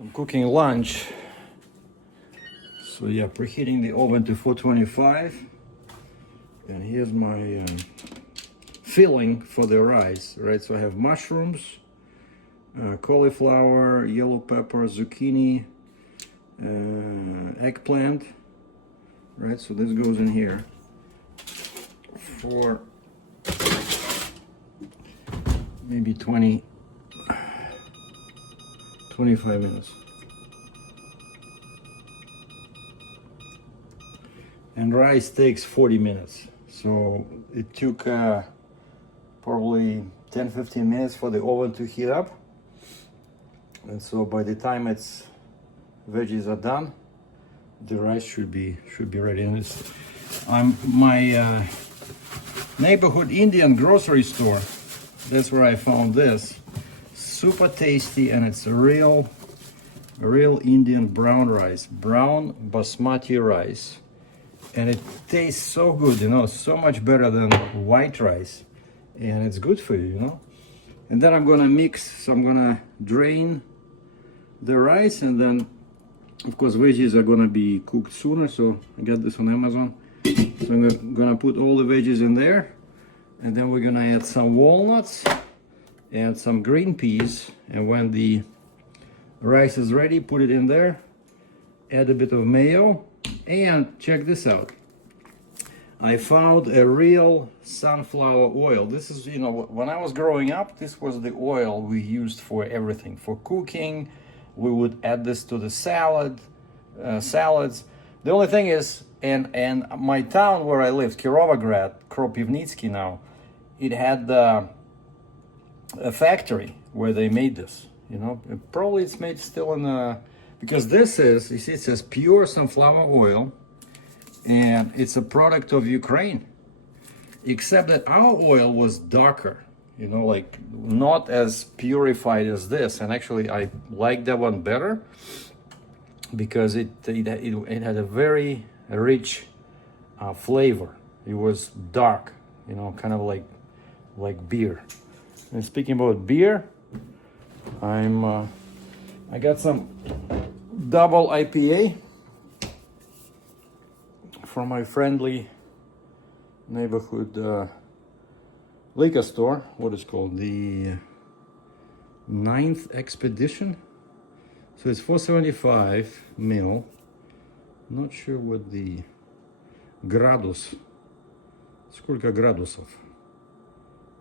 I'm cooking lunch. So yeah, preheating the oven to 425. And here's my filling for the rice, right? So I have mushrooms, cauliflower, yellow pepper, zucchini, eggplant, right? So this goes in here for maybe 25 minutes. And rice takes 40 minutes. So it took probably 10-15 minutes for the oven to heat up. And so by the time veggies are done, the rice should be ready. And my neighborhood Indian grocery store. That's where I found this. Super tasty, and it's a real Indian brown rice, brown basmati rice. And it tastes so good, so much better than white rice. And it's good for you, And then I'm gonna mix, so I'm gonna drain the rice, and then of course veggies are gonna be cooked sooner. So I got this on Amazon. So I'm gonna put all the veggies in there, and then we're gonna add some walnuts and some green peas. And when the rice is ready, put it in there, add a bit of mayo. And check this out. I found a real sunflower oil. This is, when I was growing up, this was the oil we used for everything. For cooking, we would add this to the salads. The only thing is, and my town where I lived, Kirovograd, Kropivnitsky now, it had a factory where they made this. Probably it's made still in because this is, you see, it says pure sunflower oil, and it's a product of Ukraine. Except that our oil was darker, like not as purified as this. And actually, I like that one better because it had a very rich flavor. It was dark, kind of like beer. And speaking about beer, I got some double IPA from my friendly neighborhood liquor store. What is called the 9th Expedition. So it's 475 mil. Not sure what the gradus. Сколько градусов?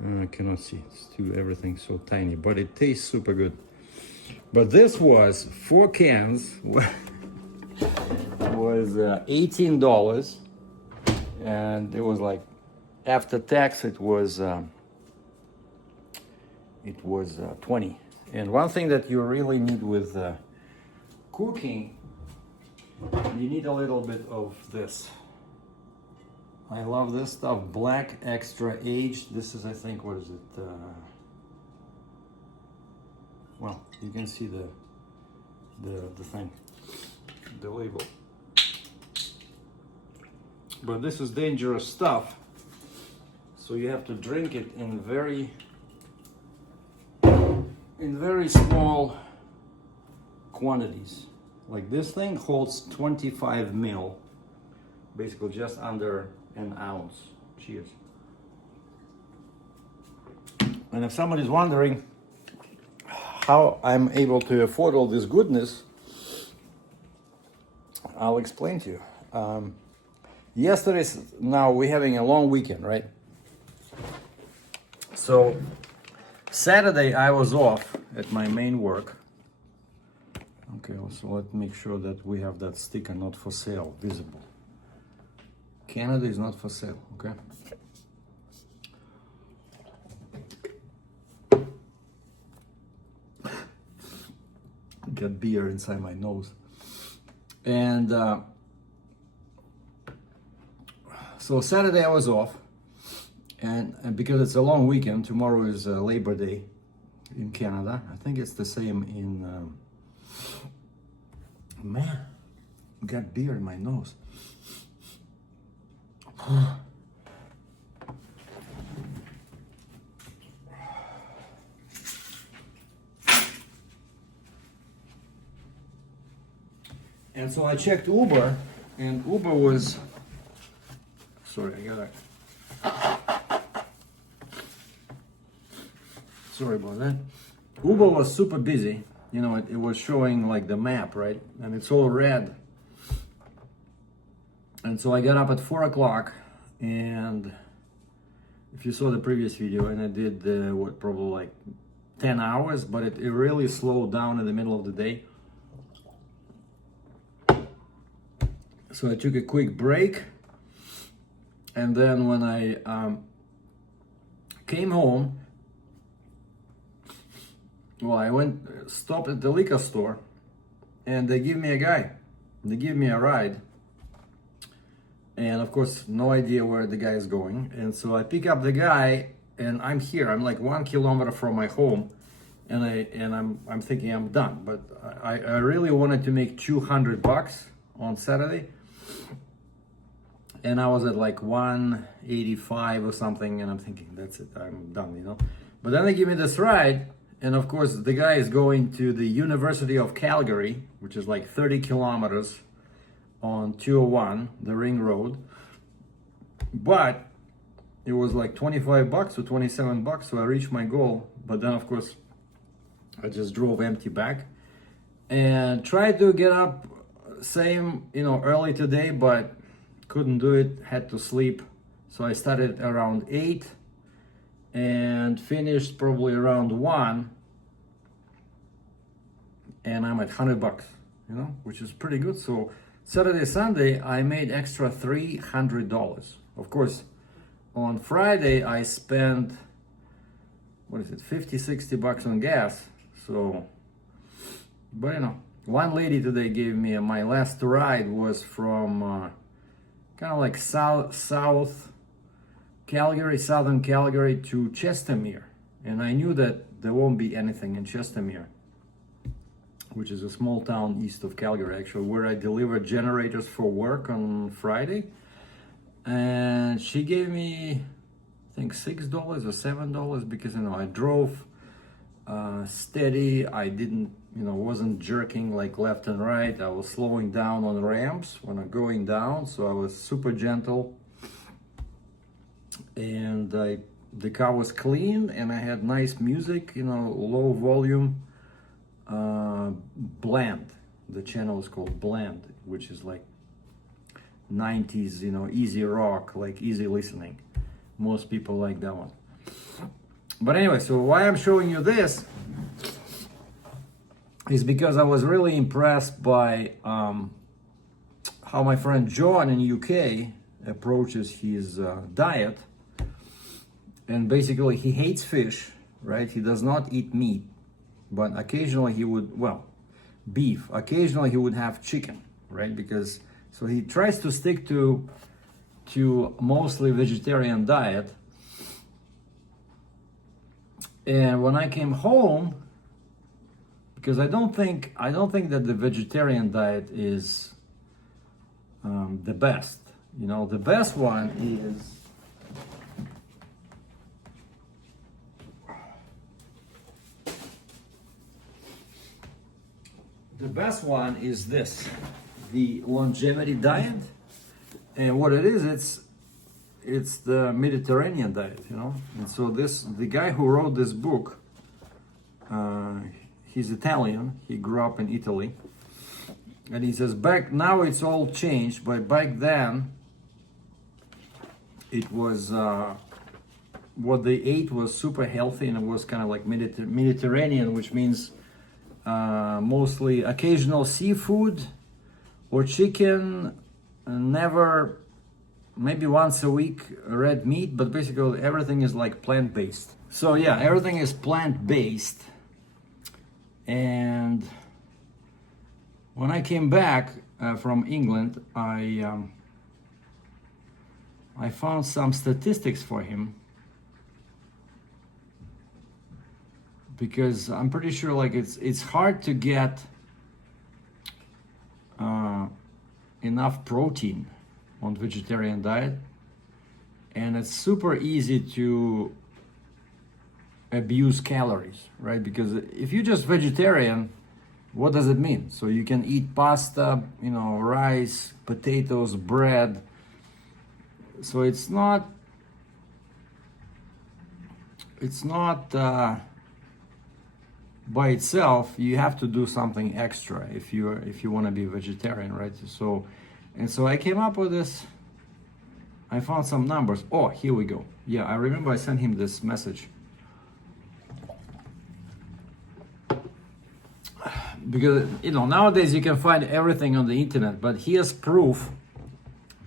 I cannot see. It's too everything so tiny, but it tastes super good. But this was 4 cans. Was $18, and it was like after tax it was 20. And one thing that you really need with cooking, you need a little bit of this. I love this stuff, black extra aged. This is, I think, what is it? Well, you can see the thing, the label. But this is dangerous stuff, so you have to drink it in very small quantities. Like this thing holds 25 mil, basically just under an ounce. Cheers. And if somebody's wondering how I'm able to afford all this goodness, I'll explain to you. Now we're having a long weekend, right? So Saturday I was off at my main work. Okay, so let's make sure that we have that sticker not for sale visible. Canada is not for sale, okay? Got beer inside my nose. And so Saturday I was off, and because it's a long weekend, tomorrow is Labor Day in Canada. I think it's the same in, man, got beer in my nose. And so I checked Uber, and Uber was, sorry, sorry about that. Uber was super busy. You know, it was showing like the map, right? And it's all red. And so I got up at 4 o'clock, and if you saw the previous video, and I did what, probably like 10 hours, but it really slowed down in the middle of the day. So I took a quick break, and then when I came home, well, I stopped at the liquor store, and they give me a ride, and of course no idea where the guy is going. And so I pick up the guy, and I'm like 1 kilometer from my home, and I'm thinking I'm done, but I really wanted to make $200 on Saturday, and I was at like 185 or something, and I'm thinking that's it, I'm done, you know. But then they give me this ride, and of course the guy is going to the University of Calgary, which is like 30 kilometers on 201, the ring road. But it was like $25 or $27, so I reached my goal. But then of course I just drove empty back and tried to get up same, you know, early today, but couldn't do it, had to sleep. So I started around 8 and finished probably around 1, and I'm at $100, you know, which is pretty good. So Saturday, Sunday, I made extra $300. Of course, on Friday, I spent, what is it, $50-60 on gas. So, but you know, one lady today gave me, my last ride was from kind of like southern Calgary to Chestermere. And I knew that there won't be anything in Chestermere, which is a small town east of Calgary, actually, where I delivered generators for work on Friday. And she gave me, I think, $6 or $7, because, you know, I drove steady. I didn't, you know, wasn't jerking like left and right. I was slowing down on ramps when I'm going down, so I was super gentle. And the car was clean, and I had nice music, you know, low volume. Blend. The channel is called Blend, which is like 90s, you know, easy rock, like easy listening. Most people like that one. But anyway, so why I'm showing you this is because I was really impressed by how my friend John in UK approaches his diet. And basically he hates fish, right? He does not eat meat, but occasionally he would, well, beef. Occasionally he would have chicken, right? Because, so he tries to stick to mostly vegetarian diet. And when I came home, because I don't think that the vegetarian diet is the best. You know, the best one is this, the longevity diet. And what it is, it's the Mediterranean diet, you know. And so the guy who wrote this book, he's Italian. He grew up in Italy, and he says now it's all changed, but back then it was what they ate was super healthy, and it was kind of like Mediterranean, which means mostly occasional seafood or chicken, never, maybe once a week red meat, but basically everything is like plant-based. So yeah, everything is plant-based. And when I came back from England, I found some statistics for him, because I'm pretty sure like it's hard to get enough protein on vegetarian diet, and it's super easy to abuse calories, right? Because if you're just vegetarian, What does it mean? So you can eat pasta, rice, potatoes, bread. So it's not by itself. You have to do something extra if you want to be vegetarian, right? So I came up with this. I found some numbers. Oh, here we go. Yeah, I remember I sent him this message. Because, nowadays you can find everything on the internet, but here's proof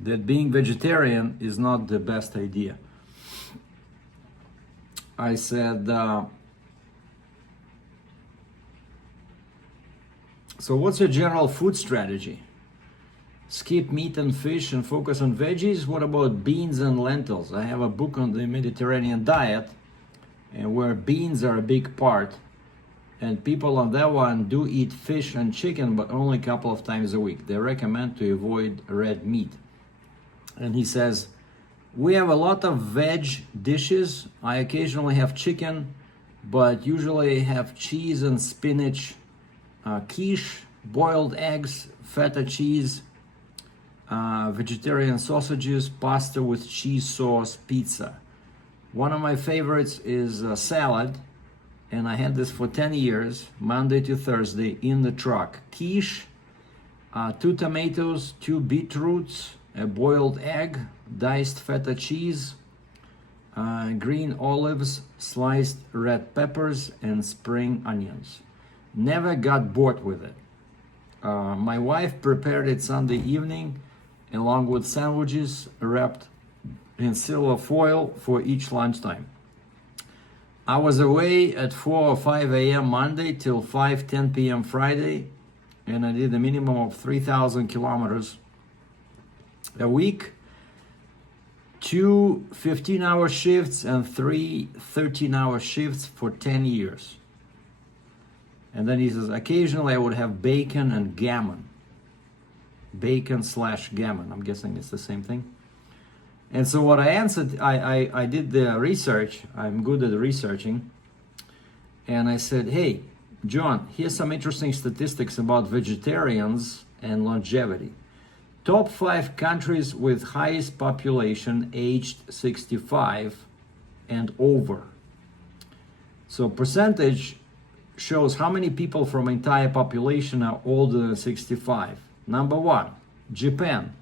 that being vegetarian is not the best idea. I said, so what's your general food strategy? Skip meat and fish and focus on veggies? What about beans and lentils? I have a book on the Mediterranean diet, and where beans are a big part. And people on that one do eat fish and chicken, but only a couple of times a week. They recommend to avoid red meat. And he says, we have a lot of veg dishes. I occasionally have chicken, but usually have cheese and spinach, quiche, boiled eggs, feta cheese, vegetarian sausages, pasta with cheese sauce, pizza. One of my favorites is salad, and I had this for 10 years, Monday to Thursday in the truck. Quiche, 2 tomatoes, 2 beetroots, a boiled egg, diced feta cheese, green olives, sliced red peppers, and spring onions. Never got bored with it. My wife prepared it Sunday evening along with sandwiches wrapped in silver foil for each lunchtime. I was away at 4 or 5 a.m. Monday till 5:10 p.m. Friday, and I did a minimum of 3,000 kilometers a week, 2 15-hour shifts and 3 13-hour shifts for 10 years. And then he says, occasionally I would have bacon and gammon. Bacon/gammon. I'm guessing it's the same thing. And so what I answered, I did the research. I'm good at researching. And I said, hey, John, here's some interesting statistics about vegetarians and longevity. Top 5 countries with highest population aged 65 and over. So percentage shows how many people from entire population are older than 65. Number 1, Japan,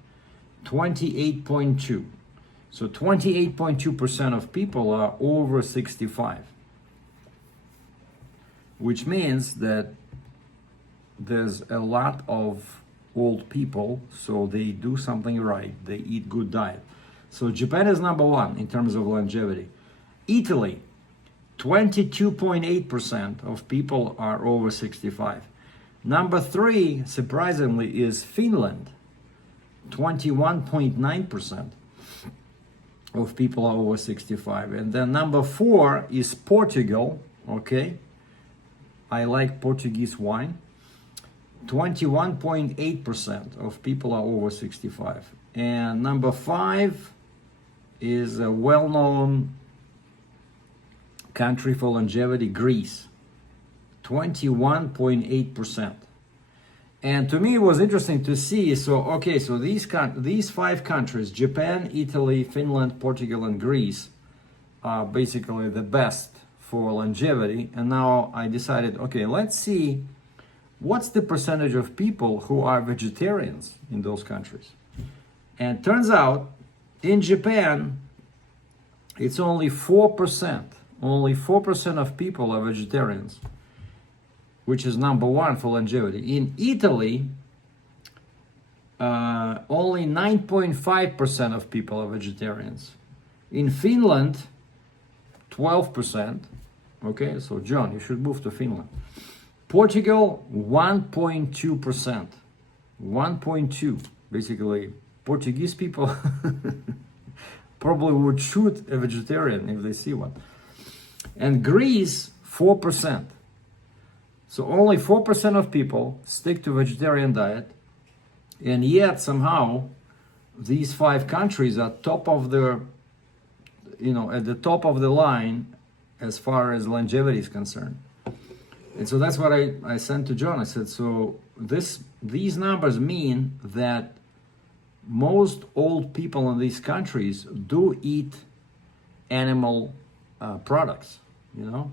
28.2. So 28.2% of people are over 65, which means that there's a lot of old people, so they do something right. They eat good diet. So Japan is number 1 in terms of longevity. Italy, 22.8% of people are over 65. Number 3, surprisingly, is Finland, 21.9% of people are over 65. And then number 4 is Portugal, okay? I like Portuguese wine. 21.8% of people are over 65. And number 5 is a well-known country for longevity, Greece, 21.8%. And to me, it was interesting to see. So these 5 countries, Japan, Italy, Finland, Portugal, and Greece, are basically the best for longevity. And now I decided, okay, let's see what's the percentage of people who are vegetarians in those countries. And turns out, in Japan, it's only 4%. Only 4% of people are vegetarians, which is number 1 for longevity. In Italy, only 9.5% of people are vegetarians. In Finland, 12%. Okay, so John, you should move to Finland. Portugal, 1.2%. 1.2. Basically, Portuguese people probably would shoot a vegetarian if they see one. And Greece, 4%. So only 4% of people stick to vegetarian diet, and yet somehow these 5 countries are top of the, at the top of the line as far as longevity is concerned. And so that's what I sent to John. I said, so these numbers mean that most old people in these countries do eat animal products, you know?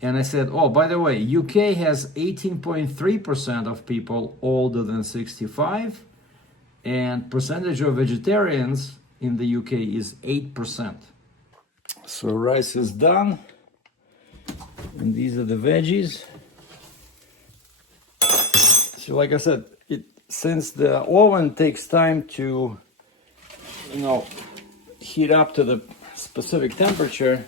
And I said, oh, by the way, UK has 18.3% of people older than 65, and percentage of vegetarians in the UK is 8%. So rice is done, and these are the veggies. So like I said, since the oven takes time to, heat up to the specific temperature,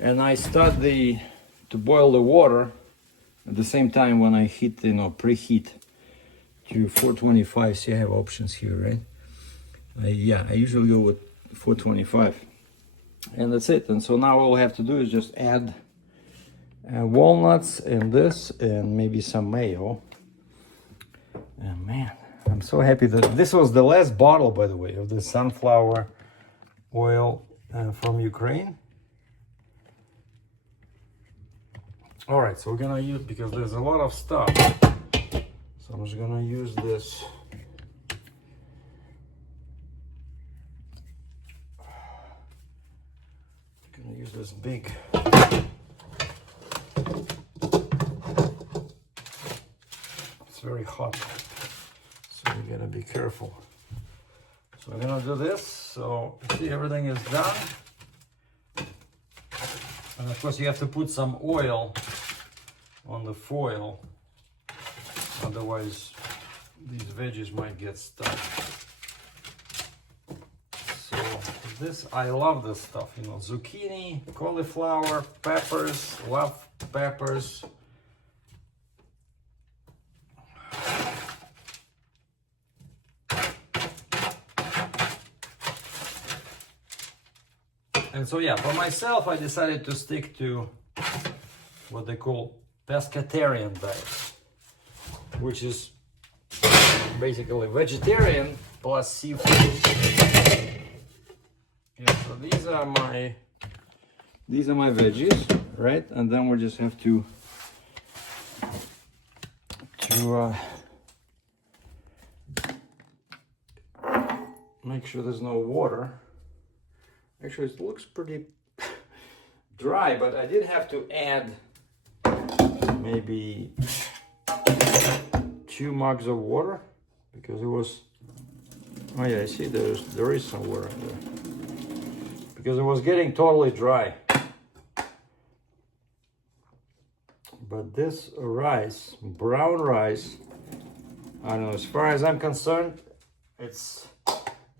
and I start to boil the water at the same time when I heat, preheat to 425. See, I have options here, right? I usually go with 425, and that's it. And so now all I have to do is just add walnuts and this, and maybe some mayo. And man, I'm so happy that this was the last bottle, by the way, of the sunflower oil from Ukraine. All right, so we're gonna use, because there's a lot of stuff, so I'm just gonna use this. I'm gonna use this big. It's very hot, so you gotta be careful. So I'm gonna do this. So see, everything is done. And of course you have to put some oil on the foil, otherwise these veggies might get stuck. So this, I love this stuff, zucchini, cauliflower, peppers, love peppers. And so yeah, for myself, I decided to stick to what they call pescatarian diet, which is basically vegetarian plus seafood. Yeah, so these are my veggies, right? And then we just have to make sure there's no water. Actually, it looks pretty dry, but I did have to add maybe 2 mugs of water, because it was, oh yeah, I see there is some water in there, because it was getting totally dry. But this rice, brown rice, I don't know, as far as I'm concerned, it's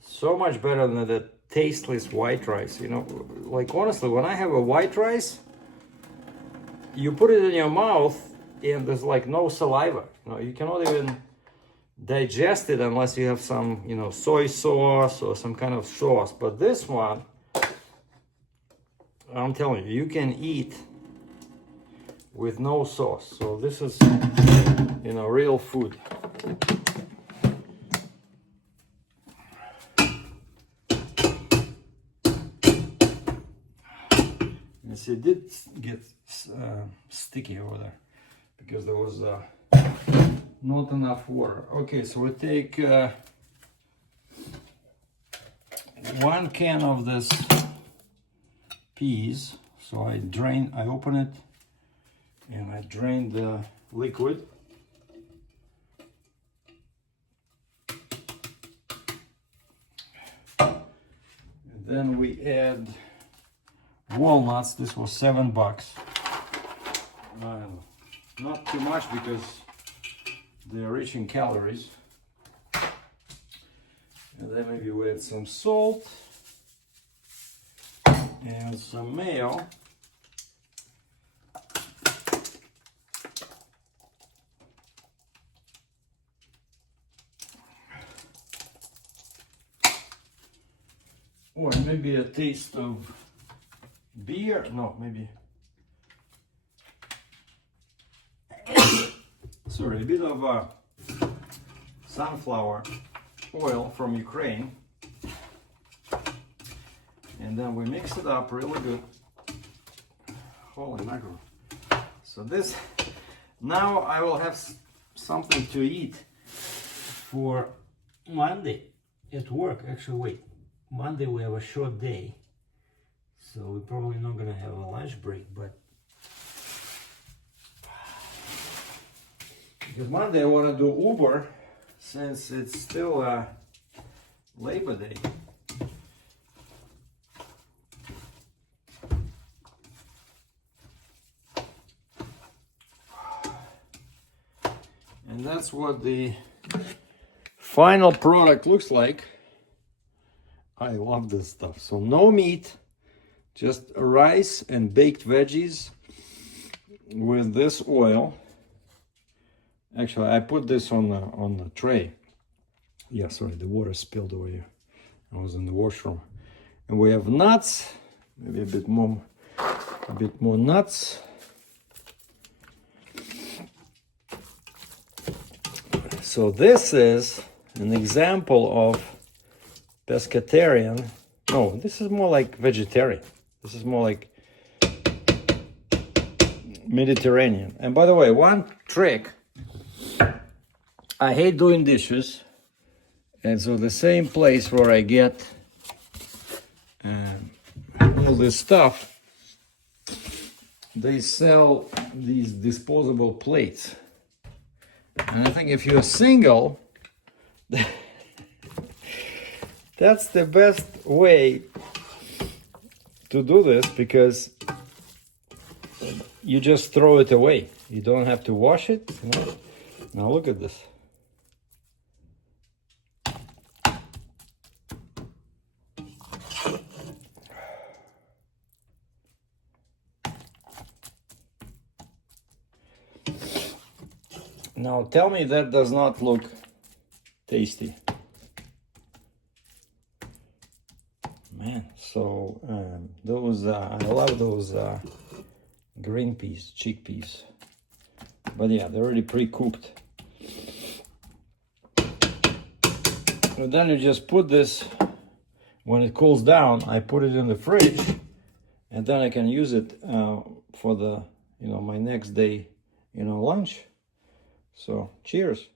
so much better than the tasteless white rice. Like honestly, when I have a white rice, you put it in your mouth and there's like no saliva. You cannot even digest it unless you have some, soy sauce or some kind of sauce. But this one, I'm telling you, you can eat with no sauce. So this is, real food. It did get sticky over there because there was not enough water. Okay, so we take 1 can of this peas. So I open it and I drain the liquid. And then we add walnuts. This was $7. Not too much because they're rich in calories. And then maybe we add some salt and some mayo. Or maybe a taste of beer. No, maybe. Sorry, a bit of sunflower oil from Ukraine. And then we mix it up really good. Holy mackerel. So So this, now I will have something to eat for Monday at work. Actually, wait, Monday we have a short day, so we're probably not gonna have a lunch break, but because Monday I want to do Uber since it's still Labor Day. And that's what the final product looks like. I love this stuff. So no meat, just rice and baked veggies with this oil. Actually, I put this on the tray. Yeah, sorry, the water spilled over here. I was in the washroom. And we have nuts, maybe a bit more nuts. So this is an example of pescatarian. No, this is more like vegetarian. This is more like Mediterranean. And by the way, one trick, I hate doing dishes, and so the same place where I get all this stuff, they sell these disposable plates. And I think if you're single, that's the best way to do this, because you just throw it away. You don't have to wash it. You know? Now look at this. Now tell me that does not look tasty. Man, so those I love those green peas, chickpeas. But yeah, they're already pre-cooked. And then you just put this, when it cools down, I put it in the fridge, and then I can use it for the, my next day, lunch. So, cheers.